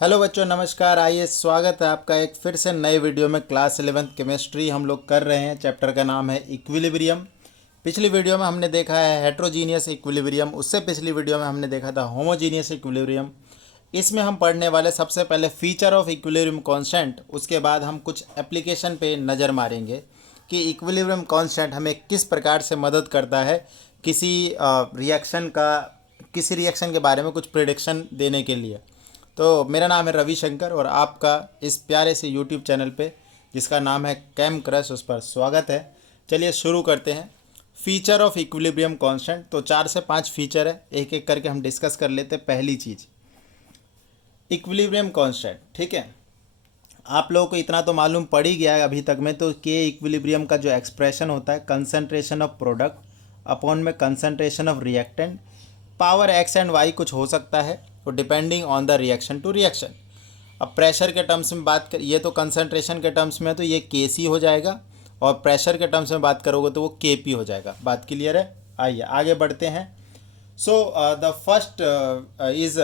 Hello बच्चों, नमस्कार। आइए, स्वागत है आपका एक फिर से नए वीडियो में। क्लास 11th केमिस्ट्री हम लोग कर रहे हैं। चैप्टर का नाम है इक्विलिब्रियम। पिछली वीडियो में हमने देखा है हेट्रोजीनियस इक्विलिब्रियम, उससे पिछली वीडियो में हमने देखा था होमोजीनियस इक्विलिब्रियम। इसमें हम पढ़ने वाले सबसे पहले फीचर ऑफ इक्विलिब्रियम कांस्टेंट, उसके बाद हम कुछ एप्लीकेशन पे नज़र मारेंगे कि इक्विलिब्रियम कांस्टेंट हमें किस प्रकार से मदद करता है किसी रिएक्शन का किसी रिएक्शन के बारे में कुछ प्रिडिक्शन देने के लिए। तो मेरा नाम है रविशंकर और आपका इस प्यारे से यूट्यूब चैनल पे जिसका नाम है कैम क्रश, उस पर स्वागत है। चलिए शुरू करते हैं। फीचर ऑफ इक्विलिब्रियम कांस्टेंट, तो 4 से 5 फीचर है, एक एक करके हम डिस्कस कर लेते हैं। पहली चीज़ इक्विलिब्रियम कांस्टेंट, ठीक है। आप लोगों को इतना तो मालूम पड़ ही गया है अभी तक में, तो के इक्विलिब्रियम का जो एक्सप्रेशन होता है कंसंट्रेशन ऑफ प्रोडक्ट अपॉन में concentration of reactant, power X and Y कुछ हो सकता है, तो depending on the reaction to reaction. अब प्रेशर के टर्म्स में बात कर, ये तो कंसंट्रेशन के टर्म्स में है तो ये के सी हो जाएगा, और प्रेशर के टर्म्स में बात करोगे तो वो के पी हो जाएगा। बात क्लियर है? आइए आगे बढ़ते हैं। So the first is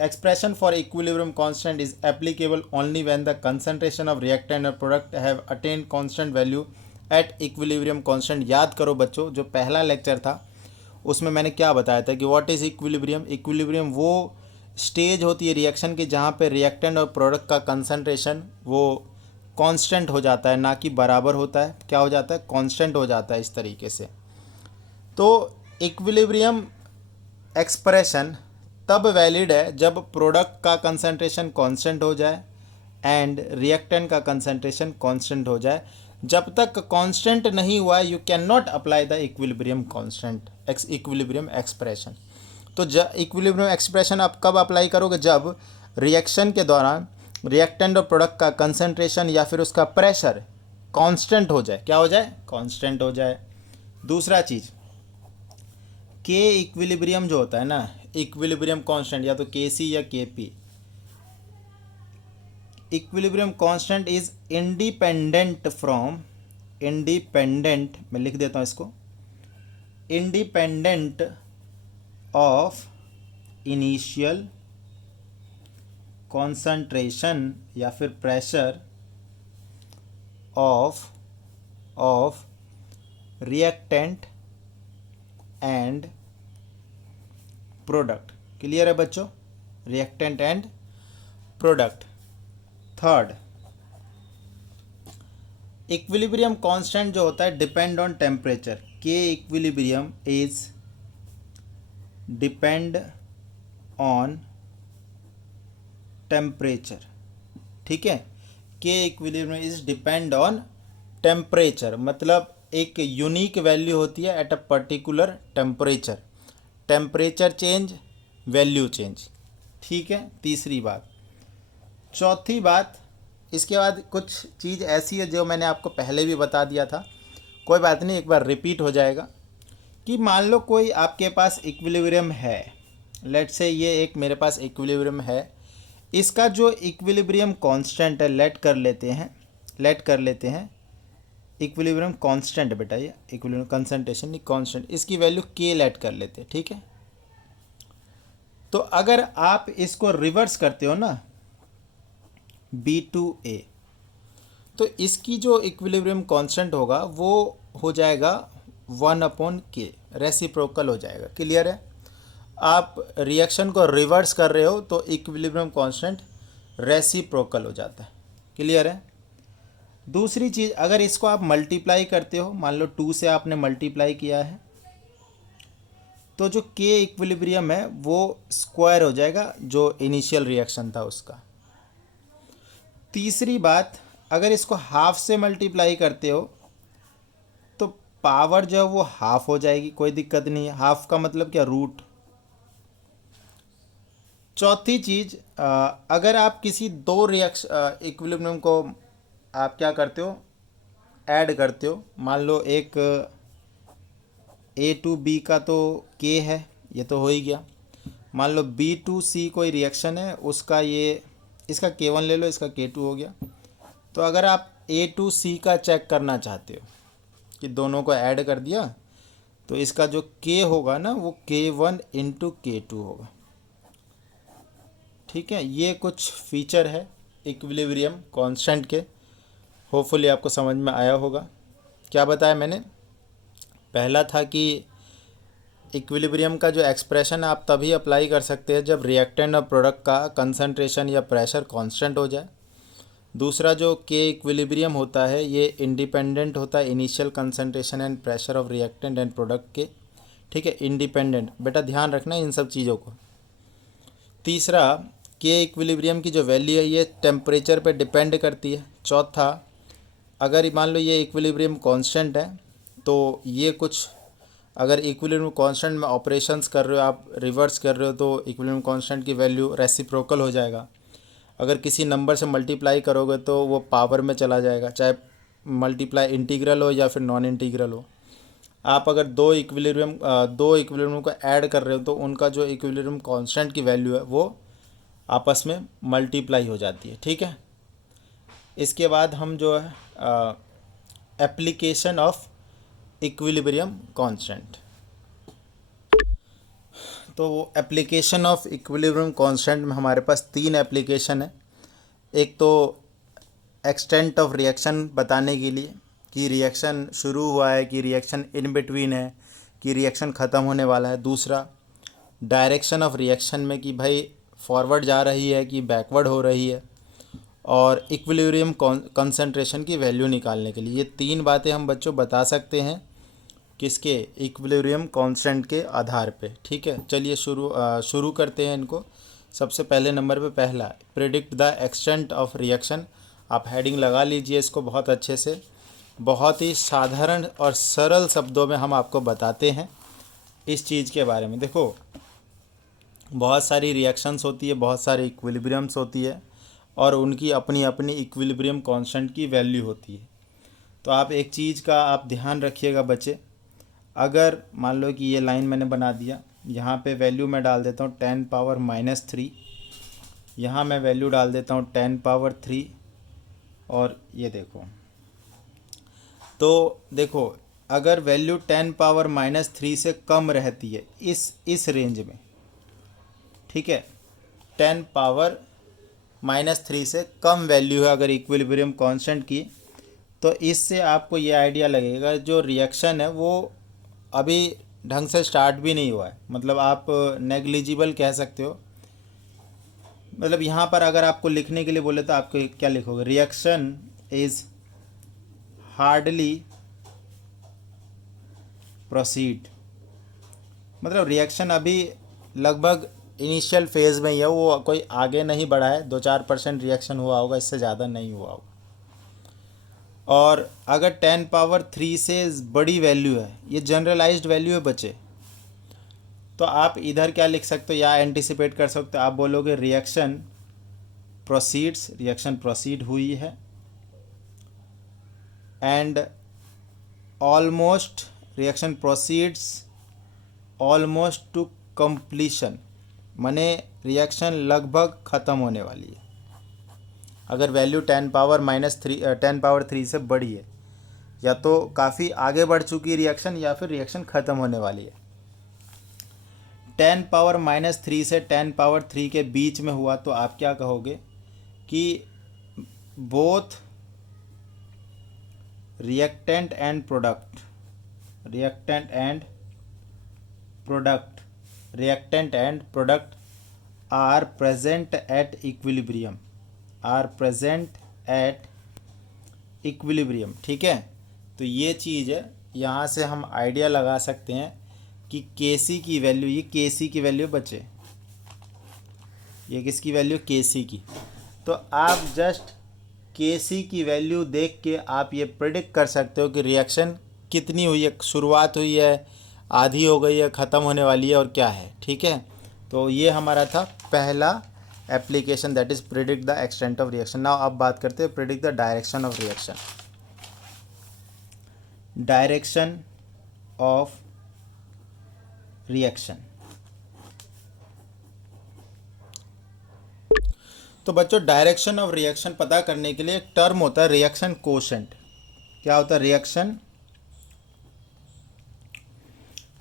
expression for equilibrium constant is applicable only when the concentration of reactant or product have attained constant value at equilibrium constant। याद करो बच्चों, जो पहला लेक्चर था उसमें मैंने क्या बताया था कि व्हाट इज़ इक्विलिब्रियम। इक्विलिब्रियम वो स्टेज होती है रिएक्शन की जहाँ पे रिएक्टेंट और प्रोडक्ट का कंसंट्रेशन वो कांस्टेंट हो जाता है, ना कि बराबर होता है। क्या हो जाता है? कांस्टेंट हो जाता है इस तरीके से। तो इक्विलिब्रियम एक्सप्रेशन तब वैलिड है जब प्रोडक्ट का कंसंट्रेशन कांस्टेंट हो जाए एंड रिएक्टेंट का कंसंट्रेशन कांस्टेंट हो जाए। जब तक कांस्टेंट नहीं हुआ you can not apply the equilibrium constant equilibrium expression. तो इक्विलिब्रियम एक्सप्रेशन आप कब अप्लाई करोगे? जब रिएक्शन के दौरान रिएक्टेंट और प्रोडक्ट का कंसंट्रेशन या फिर उसका प्रेशर कांस्टेंट हो जाए। क्या हो जाए? कांस्टेंट हो जाए। दूसरा चीज़, के इक्विलिब्रियम जो होता है ना, इक्विलिब्रियम कांस्टेंट या तो के सी या के P, equilibrium constant is independent from, independent मैं लिख देता हूँ इसको, इंडिपेंडेंट ऑफ इनिशियल कॉन्सेंट्रेशन या फिर pressure of reactant and product. Clear है बच्चों? Reactant and product. Third, equilibrium constant जो होता है डिपेंड ऑन टेम्परेचर। के equilibrium is depend on temperature, ठीक है। के equilibrium is depend on temperature, मतलब एक यूनिक वैल्यू होती है at a particular temperature. Temperature change, value change, ठीक है। तीसरी बात। चौथी बात, इसके बाद कुछ चीज़ ऐसी है जो मैंने आपको पहले भी बता दिया था, कोई बात नहीं, एक बार रिपीट हो जाएगा। कि मान लो कोई आपके पास इक्विलिब्रियम है, लेट से ये एक मेरे पास इक्विलिब्रियम है, इसका जो इक्विलिब्रियम कांस्टेंट है, लेट कर लेते हैं इक्विलिब्रियम कांस्टेंट, बेटा ये इक्विलिब्रियम कंसंट्रेशन नहीं कांस्टेंट, इसकी वैल्यू के लेट कर लेते हैं, ठीक है। तो अगर आप इसको रिवर्स करते हो ना, B2A, तो इसकी जो इक्विलिब्रियम कांस्टेंट होगा वो हो जाएगा 1/K, रेसिप्रोकल हो जाएगा। क्लियर है? आप रिएक्शन को रिवर्स कर रहे हो तो इक्विलिब्रियम कांस्टेंट रेसिप्रोकल हो जाता है। क्लियर है? दूसरी चीज़, अगर इसको आप मल्टीप्लाई करते हो, मान लो 2 से आपने मल्टीप्लाई किया है, तो जो के इक्विलिब्रियम है वो स्क्वायर हो जाएगा जो इनिशियल रिएक्शन था उसका। तीसरी बात, अगर इसको हाफ से मल्टीप्लाई करते हो तो पावर जो है वो हाफ हो जाएगी, कोई दिक्कत नहीं है। हाफ का मतलब क्या? रूट। चौथी चीज़, अगर आप किसी दो इक्विलिब्रियम को आप क्या करते हो? ऐड करते हो। मान लो एक A टू B का तो K है, ये तो हो ही गया। मान लो B टू C कोई रिएक्शन है, उसका ये, इसका K1 ले लो, इसका K2 हो गया। तो अगर आप A टू C का चेक करना चाहते हो कि दोनों को ऐड कर दिया, तो इसका जो K होगा ना वो K1 इंटू K2 होगा, ठीक है, ये कुछ फीचर है इक्विलिब्रियम कांस्टेंट के। होपफुली आपको समझ में आया होगा। क्या बताया मैंने? पहला था कि इक्विलिब्रियम का जो एक्सप्रेशन है आप तभी अप्लाई कर सकते हैं जब रिएक्टेंट और प्रोडक्ट का कंसंट्रेशन या प्रेशर कांस्टेंट हो जाए। दूसरा जो के इक्विलिब्रियम होता है ये इंडिपेंडेंट होता है initial concentration and pressure of reactant and product के। ठीक है, इंडिपेंडेंट, बेटा ध्यान रखना इन सब चीज़ों को। तीसरा, के इक्विलिब्रियम की जो वैल्यू है ये टेम्परेचर पे डिपेंड करती है। चौथा, अगर मान लो ये इक्विलिब्रियम कांस्टेंट है तो ये कुछ, अगर इक्विलिब्रियम कांस्टेंट में ऑपरेशंस कर रहे हो, आप रिवर्स कर रहे हो, तो इक्विलिब्रियम कांस्टेंट की वैल्यू रेसिप्रोकल हो जाएगा। अगर किसी नंबर से मल्टीप्लाई करोगे तो वो पावर में चला जाएगा, चाहे मल्टीप्लाई इंटीग्रल हो या फिर नॉन इंटीग्रल हो। आप अगर दो इक्विलिब्रियम को ऐड कर रहे हो तो उनका जो इक्विलिब्रियम कांस्टेंट की वैल्यू है वो आपस में मल्टीप्लाई हो जाती है। ठीक है, इसके बाद हम जो है एप्लीकेशन ऑफ इक्विलिब्रियम कांस्टेंट, तो वो एप्लीकेशन ऑफ इक्विलिब्रियम कांस्टेंट में हमारे पास 3 एप्लीकेशन है। एक तो एक्सटेंट ऑफ रिएक्शन बताने के लिए कि रिएक्शन शुरू हुआ है, कि रिएक्शन इन बिटवीन है, कि रिएक्शन ख़त्म होने वाला है। दूसरा, डायरेक्शन ऑफ रिएक्शन में कि भाई फॉरवर्ड जा रही है कि बैकवर्ड हो रही है। और इक्विलिब्रियम कंसंट्रेशन की वैल्यू निकालने के लिए। ये 3 बातें हम बच्चों बता सकते हैं किसके, इक्विलिब्रियम कांस्टेंट के आधार पे। ठीक है, चलिए शुरू करते हैं इनको। सबसे पहले नंबर पे पहला, predict the extent of reaction. आप हेडिंग लगा लीजिए इसको बहुत अच्छे से। बहुत ही साधारण और सरल शब्दों में हम आपको बताते हैं इस चीज़ के बारे में। देखो, बहुत सारी रिएक्शंस होती है, बहुत सारी इक्विलिब्रियम्स होती है और उनकी अपनी अपनी इक्विलिब्रियम कांस्टेंट की वैल्यू होती है। तो आप एक चीज़ का आप ध्यान रखिएगा बच्चे, अगर मान लो कि ये लाइन मैंने बना दिया, यहाँ पे वैल्यू मैं डाल देता हूँ 10⁻³ यहाँ मैं वैल्यू डाल देता हूँ 10⁻3 और ये देखो, तो देखो अगर वैल्यू 10⁻³ से कम रहती है इस रेंज में, ठीक है, 10⁻³ से कम वैल्यू है अगर इक्विलिब्रियम कांस्टेंट की, तो इससे आपको ये आइडिया लगेगा जो रिएक्शन है वो अभी ढंग से स्टार्ट भी नहीं हुआ है, मतलब आप नेग्लिजिबल कह सकते हो। मतलब यहाँ पर अगर आपको लिखने के लिए बोले तो आप क्या लिखोगे, रिएक्शन इज हार्डली प्रोसीड, मतलब रिएक्शन अभी लगभग इनिशियल फेज़ में ही है, वो कोई आगे नहीं बढ़ा है, 2-4% रिएक्शन हुआ होगा, इससे ज़्यादा नहीं हुआ होगा। और अगर 10⁻³ से बड़ी वैल्यू है, ये जनरलाइज्ड वैल्यू है बच्चे, तो आप इधर क्या लिख सकते हो या एंटिसिपेट कर सकते हो, आप बोलोगे रिएक्शन प्रोसीड्स, रिएक्शन प्रोसीड हुई है, and almost, reaction proceeds almost two completion, माने रिएक्शन लगभग ख़त्म होने वाली है अगर वैल्यू 10⁻³ से बड़ी है, या तो काफ़ी आगे बढ़ चुकी है रिएक्शन या फिर रिएक्शन ख़त्म होने वाली है। 10⁻³ से 10⁻³ के बीच में हुआ तो आप क्या कहोगे कि both reactant and product are present at equilibrium. ठीक है, तो ये चीज़ है, यहाँ से हम आइडिया लगा सकते हैं कि केसी की वैल्यू, ये केसी की वैल्यू बचे, ये किसकी वैल्यू, केसी की। तो आप जस्ट केसी की वैल्यू देख के आप ये प्रेडिक्ट कर सकते हो कि रिएक्शन कितनी हुई है, शुरुआत हुई है, आधी हो गई है, ख़त्म होने वाली है और क्या है। ठीक है, तो ये हमारा था पहला application, that is predict the extent of reaction. Now अब बात करते हैं predict the direction of reaction. Direction of reaction, तो बच्चों डायरेक्शन ऑफ रिएक्शन पता करने के लिए एक टर्म होता है रिएक्शन कोशेंट। क्या होता है, रिएक्शन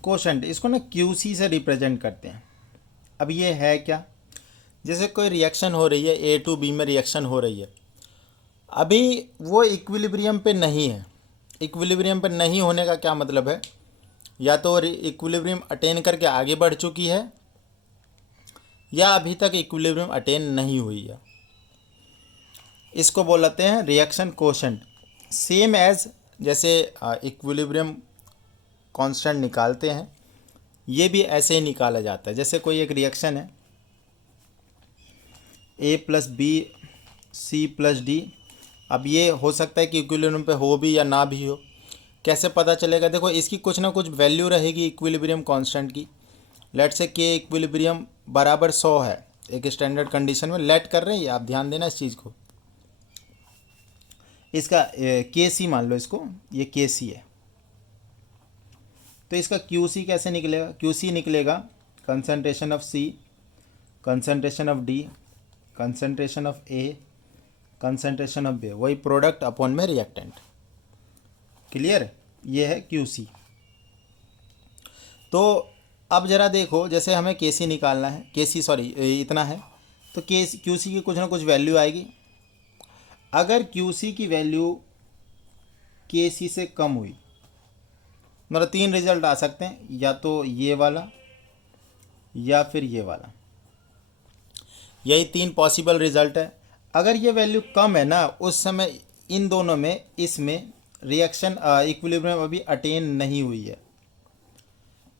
कोशेंट, इसको ना क्यूसी से रिप्रेजेंट करते हैं। अब ये है क्या, जैसे कोई रिएक्शन हो रही है, ए टू बी में रिएक्शन हो रही है, अभी वो इक्विलिब्रियम पे नहीं है। इक्विलिब्रियम पे नहीं होने का क्या मतलब है, या तो इक्विलिब्रियम अटेन करके आगे बढ़ चुकी है या अभी तक इक्विलिब्रियम अटेन नहीं हुई है। इसको बोलते हैं रिएक्शन कोशेंट। सेम एज जैसे इक्विलिब्रियम कांस्टेंट निकालते हैं, ये भी ऐसे ही निकाला जाता है। जैसे कोई एक रिएक्शन है A plus B C plus D, अब ये हो सकता है कि इक्विलिब्रियम पे हो भी या ना भी हो। कैसे पता चलेगा? देखो, इसकी कुछ ना कुछ वैल्यू रहेगी इक्विलिब्रियम कांस्टेंट की। लेट से के इक्विलिब्रियम बराबर 100 है एक स्टैंडर्ड कंडीशन में, लेट कर रहे हैं, आप ध्यान देना इस चीज़ को। इसका के सी मान लो, इसको ये के सी है, तो इसका क्यू सी कैसे निकलेगा? क्यू सी निकलेगा concentration of C, concentration of D, concentration of A, concentration of B, वही प्रोडक्ट अपॉन में रिएक्टेंट। क्लियर? ये है क्यू सी। तो अब जरा देखो, जैसे हमें के सी निकालना है, के सी सॉरी इतना है, तो के क्यू सी की कुछ ना कुछ वैल्यू आएगी। अगर क्यू सी की वैल्यू के सी से कम हुई, मतलब 3 रिजल्ट आ सकते हैं, या तो ये वाला या फिर ये वाला, यही 3 पॉसिबल रिजल्ट है। अगर ये वैल्यू कम है ना, उस समय इन दोनों में, इसमें रिएक्शन इक्विलिब्रियम अभी अटेन नहीं हुई है।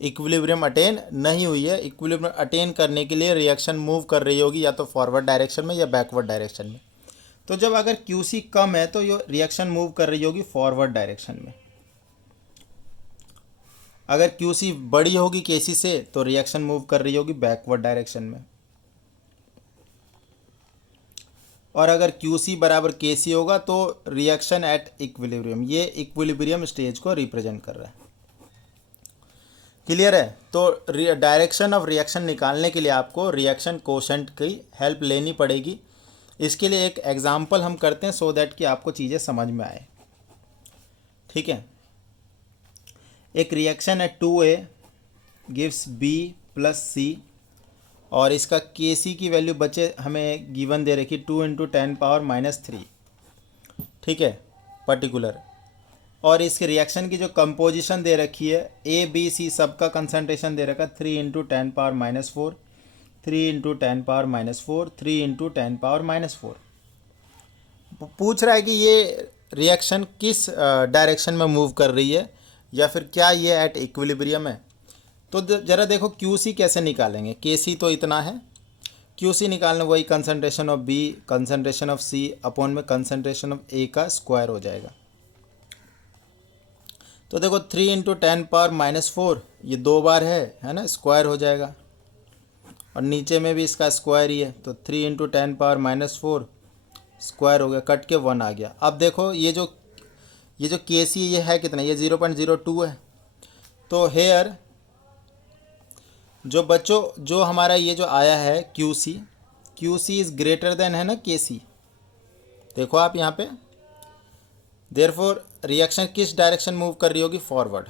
इक्विलिब्रियम अटेन नहीं हुई है। इक्विलिब्रियम अटेन करने के लिए रिएक्शन मूव कर रही होगी या तो फॉरवर्ड डायरेक्शन में या बैकवर्ड डायरेक्शन में। तो जब अगर क्यूसी कम है तो ये रिएक्शन मूव कर रही होगी फॉरवर्ड डायरेक्शन में। अगर क्यूसी बड़ी होगी केसी से तो रिएक्शन मूव कर रही होगी बैकवर्ड डायरेक्शन में। और अगर क्यूसी बराबर केसी होगा तो रिएक्शन एट इक्विलिब्रियम, ये इक्विलिब्रियम स्टेज को रिप्रेजेंट कर रहा है। क्लियर है? तो डायरेक्शन ऑफ रिएक्शन निकालने के लिए आपको रिएक्शन कोशेंट की हेल्प लेनी पड़ेगी। इसके लिए एक एग्जाम्पल हम करते हैं सो दैट कि आपको चीज़ें समझ में आए। ठीक है? एक रिएक्शन है 2A gives B plus C, और इसका Kc की वैल्यू बचे हमें गिवन दे रखी 2 × 10⁻³ ठीक है, पर्टिकुलर। और इस रिएक्शन की जो कंपोजिशन दे रखी है A B C सबका कंसंट्रेशन दे रखा 3 × 10⁻⁴, 3 × 10⁻⁴, 3 × 10⁻⁴। पूछ रहा है कि ये रिएक्शन किस डायरेक्शन में मूव कर रही है, या फिर क्या ये एट इक्विलिब्रियम है। तो ज़रा देखो क्यूसी कैसे निकालेंगे। केसी तो इतना है, क्यूसी निकालना वही concentration of B, concentration of C upon में कंसंट्रेशन ऑफ ए का स्क्वायर हो जाएगा। तो देखो 3 × 10⁻⁴, ये 2 बार है ना, स्क्वायर हो जाएगा। और नीचे में भी इसका स्क्वायर ही है, तो 3 × 10⁻⁴ स्क्वायर हो गया, कट के 1 आ गया। अब देखो ये जो के सी ये है कितना, ये 0.02 है। तो हेयर जो बच्चों जो हमारा ये जो आया है Q C is greater than है ना के सी। देखो आप यहाँ पे, देयरफॉर रिएक्शन किस डायरेक्शन मूव कर रही होगी, फॉरवर्ड।